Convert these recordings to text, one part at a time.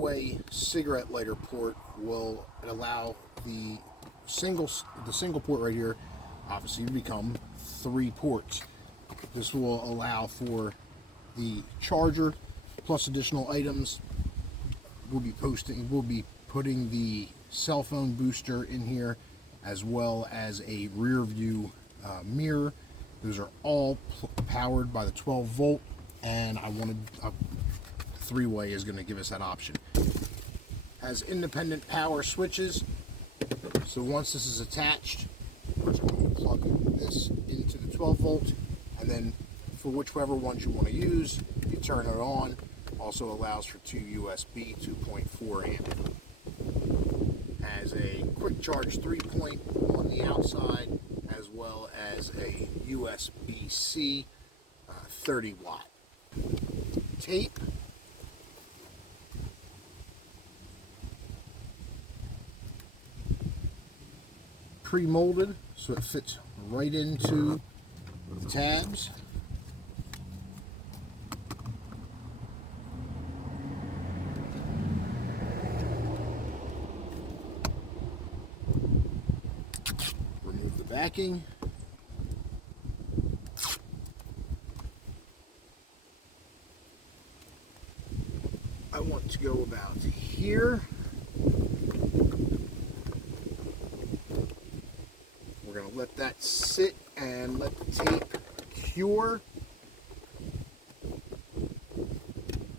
3-way cigarette lighter port will allow the single port right here, obviously, to become 3 ports. This will allow for the charger plus additional items. We'll be putting the cell phone booster in here, as well as a rear view mirror. Those are all powered by the 12 volt, and I wanted a 3-way is going to give us that option. Has independent power switches, so once this is attached, we're just going to plug this into the 12 volt, and then for whichever ones you want to use, you turn it on. Also allows for 2 USB 2.4 amp. Has a quick charge 3-point on the outside, as well as a USB-C 30 watt. Tape. Pre-molded, so it fits right into the tabs. Remove the backing. I want to go about here. We're going to let that sit and let the tape cure.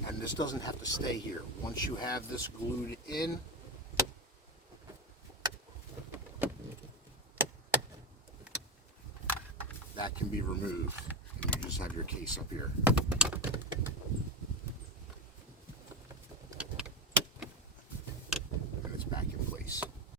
And this doesn't have to stay here. Once you have this glued in, that can be removed, and you just have your case up here.